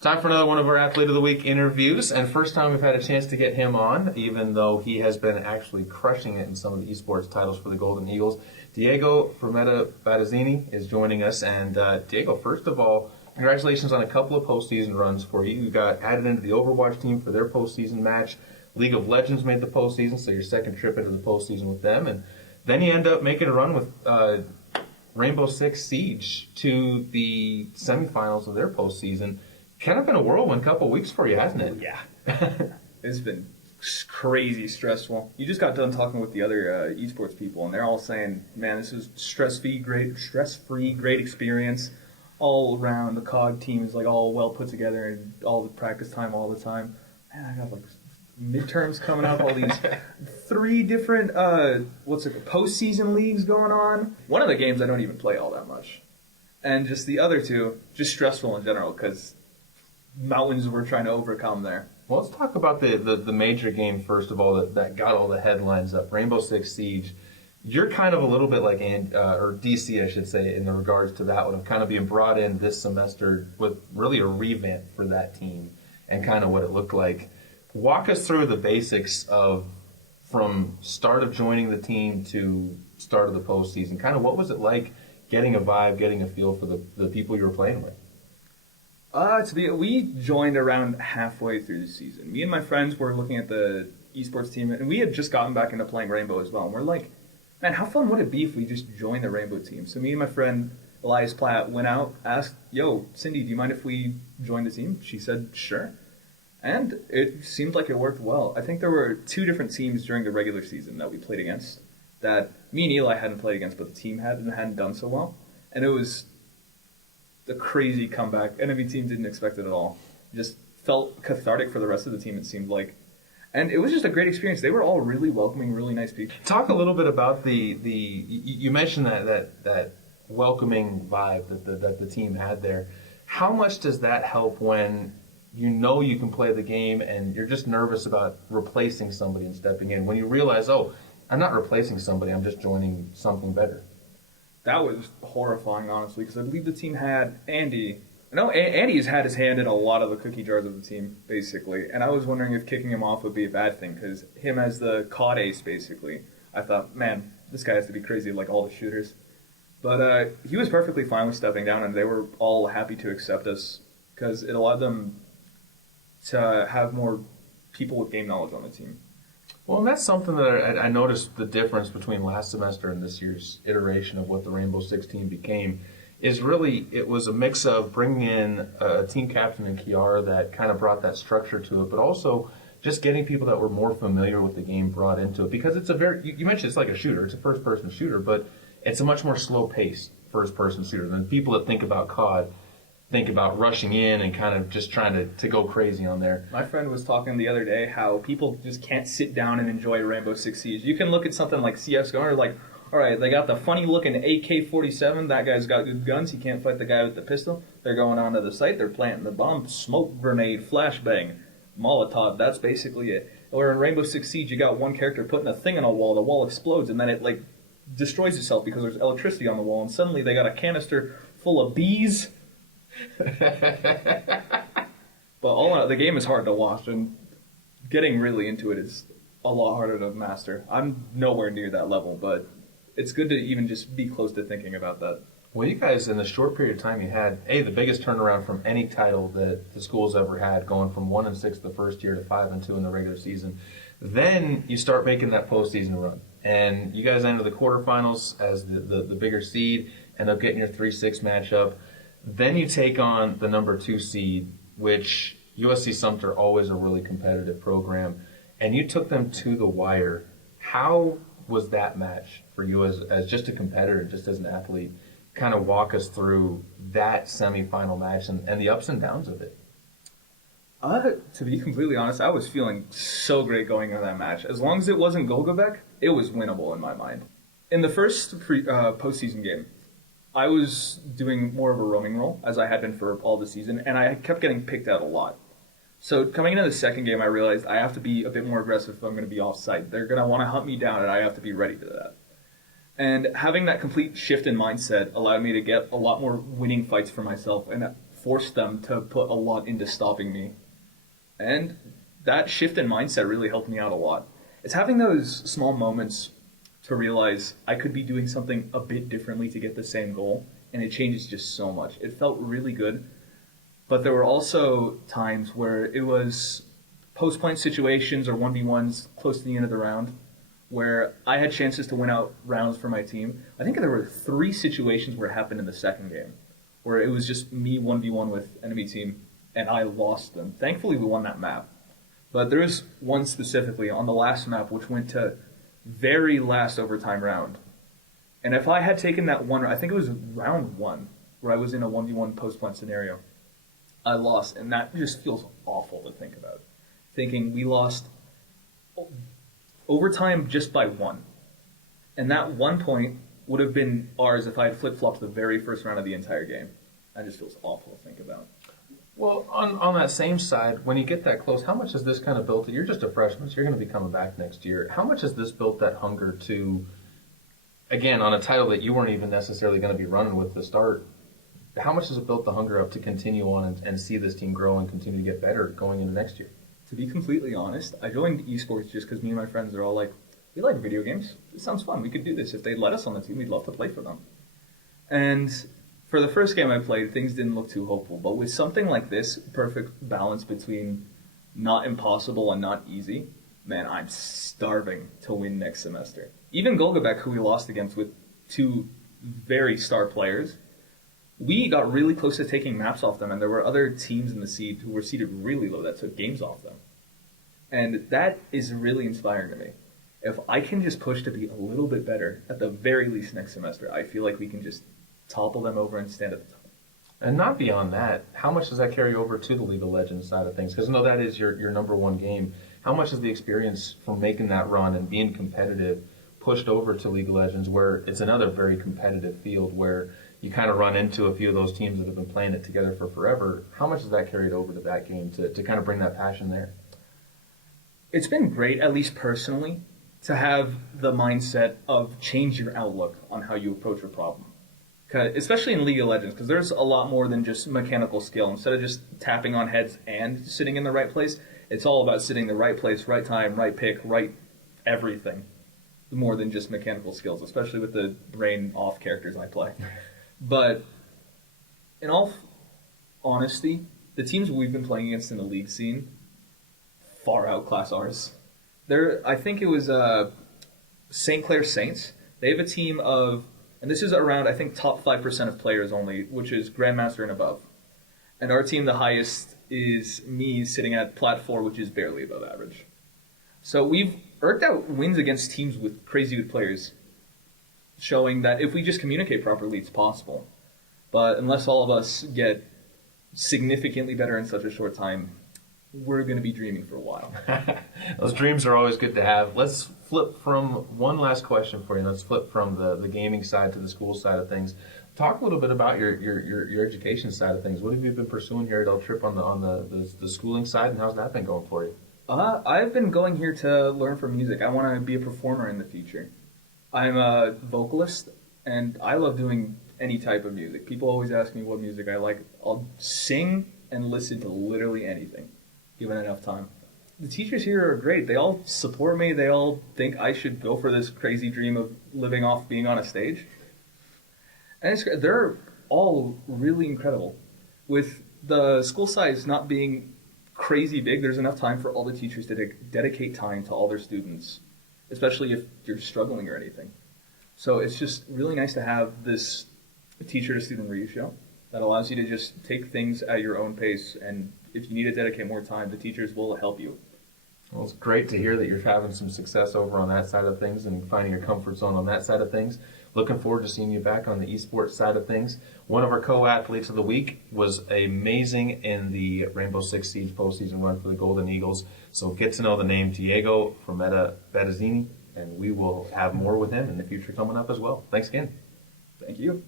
Time for another one of our Athlete of the Week interviews, and first time we've had a chance to get him on, even though he has been actually crushing it in some of the esports titles for the Golden Eagles. Deigo Frometa-Batezini is joining us, and Deigo, first of all, congratulations on a couple of postseason runs for you. You got added into the Overwatch team for their postseason match. League of Legends made the postseason, so your second trip into the postseason with them, and then you end up making a run with Rainbow Six Siege to the semifinals of their postseason. Kind of been a whirlwind couple of weeks for you, hasn't it? Yeah. It's been crazy stressful. You just got done talking with the other esports people, and they're all saying, man, this is stress-free, great experience all around. The COG team is like all well put together and all the practice time all the time. Man, I got like midterms coming up, all these 3 different, postseason leagues going on. One of the games I don't even play all that much. And just the other 2, just stressful in general, because mountains we're trying to overcome there. Well, let's talk about the major game first of all that got all the headlines up. Rainbow Six Siege. You're kind of a little bit like or DC, I should say, in regards to that one of kind of being brought in this semester with really a revamp for that team and kind of what it looked like. Walk us through the basics of from start of joining the team to start of the postseason. Kind of what was it like getting a vibe, getting a feel for the people you were playing with? We joined around halfway through the season. Me and my friends were looking at the esports team, and we had just gotten back into playing Rainbow as well. And we're like, man, how fun would it be if we just joined the Rainbow team? So me and my friend Elias Platt went out, asked, yo, Cindy, do you mind if we join the team? She said, sure. And it seemed like it worked well. I think there were 2 different teams during the regular season that we played against that me and Eli hadn't played against, but the team had and hadn't done so well. And it was a crazy comeback. Enemy team didn't expect it at all. Just felt cathartic for the rest of the team, it seemed like. And it was just a great experience. They were all really welcoming, really nice people. Talk a little bit about you mentioned that welcoming vibe that the team had there. How much does that help when you know you can play the game and you're just nervous about replacing somebody and stepping in? When you realize, oh, I'm not replacing somebody, I'm just joining something better. That was horrifying, honestly, because I believe the team had Andy. No, Andy's had his hand in a lot of the cookie jars of the team, basically. And I was wondering if kicking him off would be a bad thing, because him as the COD ace, basically, I thought, man, this guy has to be crazy like all the shooters. But he was perfectly fine with stepping down, and they were all happy to accept us, because it allowed them to have more people with game knowledge on the team. Well, and that's something that I noticed the difference between last semester and this year's iteration of what the Rainbow Six team became is really it was a mix of bringing in a team captain in Kiara that kind of brought that structure to it, but also just getting people that were more familiar with the game brought into it. Because it's you mentioned it's like a shooter, it's a first-person shooter, but it's a much more slow-paced first-person shooter than people that think about COD think about rushing in and kind of just trying to go crazy on there. My friend was talking the other day how people just can't sit down and enjoy Rainbow Six Siege. You can look at something like CSGO and you're like, all right, they got the funny-looking AK-47. That guy's got good guns. He can't fight the guy with the pistol. They're going onto the site. They're planting the bomb. Smoke grenade, flashbang, Molotov. That's basically it. Or in Rainbow Six Siege, you got one character putting a thing on a wall. The wall explodes, and then it like destroys itself because there's electricity on the wall. And suddenly they got a canister full of bees. But all in all, the game is hard to watch, and getting really into it is a lot harder to master. I'm nowhere near that level, but it's good to even just be close to thinking about that. Well, you guys, in the short period of time you had, the biggest turnaround from any title that the school's ever had, going from 1-6 the first year to 5-2 in the regular season. Then you start making that postseason run, and you guys enter the quarterfinals as the bigger seed, end up getting your 3-6 matchup. Then you take on the number 2 seed, which USC Sumter, always a really competitive program, and you took them to the wire. How was that match for you as just a competitor, just as an athlete? Kind of walk us through that semifinal match and the ups and downs of it. To be completely honest, I was feeling so great going into that match. As long as it wasn't Golgobek, it was winnable in my mind. In the first postseason game, I was doing more of a roaming role, as I had been for all the season, and I kept getting picked out a lot. So coming into the second game, I realized I have to be a bit more aggressive if I'm going to be off-site. They're going to want to hunt me down, and I have to be ready for that. And having that complete shift in mindset allowed me to get a lot more winning fights for myself. And forced them to put a lot into stopping me. And that shift in mindset really helped me out a lot. It's having those small moments to realize I could be doing something a bit differently to get the same goal, and it changes just so much. It felt really good, but there were also times where it was post-point situations or 1v1s close to the end of the round where I had chances to win out rounds for my team. I think there were 3 situations where it happened in the second game, where it was just me 1v1 with enemy team, and I lost them. Thankfully, we won that map. But there is one specifically on the last map, which went to very last overtime round. And if I had taken that one, I think it was round 1, where I was in a 1v1 post-point scenario, I lost, and that just feels awful to think about. Thinking we lost overtime just by 1. And that 1 point would have been ours if I had flip-flopped the very first round of the entire game. That just feels awful to think about. Well, on that same side, when you get that close, how much has this kind of built it? You're just a freshman, so you're going to be coming back next year. How much has this built that hunger to, again, on a title that you weren't even necessarily going to be running with to start, how much has it built the hunger up to continue on and see this team grow and continue to get better going into next year? To be completely honest, I joined esports just because me and my friends are all like, we like video games. It sounds fun. We could do this. If they'd let us on the team, we'd love to play for them. And for the first game I played, things didn't look too hopeful. But with something like this, perfect balance between not impossible and not easy, man, I'm starving to win next semester. Even Golgobek, who we lost against with 2 very star players, we got really close to taking maps off them, and there were other teams in the seed who were seeded really low that took games off them. And that is really inspiring to me. If I can just push to be a little bit better, at the very least next semester, I feel like we can just topple them over and stand at the top. And not beyond that, how much does that carry over to the League of Legends side of things? Because I know that is your number one game. How much is the experience from making that run and being competitive pushed over to League of Legends, where it's another very competitive field where you kind of run into a few of those teams that have been playing it together for forever? How much has that carried over to that game to kind of bring that passion there? It's been great, at least personally, to have the mindset of change your outlook on how you approach a problem. Especially in League of Legends, because there's a lot more than just mechanical skill. Instead of just tapping on heads and sitting in the right place, it's all about sitting in the right place, right time, right pick, right everything. More than just mechanical skills, especially with the brain-off characters I play. But in all honesty, the teams we've been playing against in the league scene far outclass ours. I think it was St. Clair Saints. They have a team of, and this is around, I think, top 5% of players only, which is Grandmaster and above. And our team, the highest, is me sitting at Plat 4, which is barely above average. So we've irked out wins against teams with crazy good players, showing that if we just communicate properly, it's possible. But unless all of us get significantly better in such a short time, we're going to be dreaming for a while. Those dreams are always good to have. Let's flip from one last question for you. Let's flip from the gaming side to the school side of things. Talk a little bit about your education side of things. What have you been pursuing here at El Trip on the schooling side, and how's that been going for you? I've been going here to learn for music. I want to be a performer in the future. I'm a vocalist, and I love doing any type of music. People always ask me what music I like. I'll sing and listen to literally anything, given enough time. The teachers here are great. They all support me. They all think I should go for this crazy dream of living off being on a stage. And they're all really incredible. With the school size not being crazy big, there's enough time for all the teachers to dedicate time to all their students, especially if you're struggling or anything. So it's just really nice to have this teacher-to-student ratio that allows you to just take things at your own pace, and if you need to dedicate more time, the teachers will help you. Well, it's great to hear that you're having some success over on that side of things and finding your comfort zone on that side of things. Looking forward to seeing you back on the esports side of things. One of our co-athletes of the week was amazing in the Rainbow Six Siege postseason run for the Golden Eagles. So get to know the name Deigo Frometa-Batezini, and we will have more with him in the future coming up as well. Thanks again. Thank you.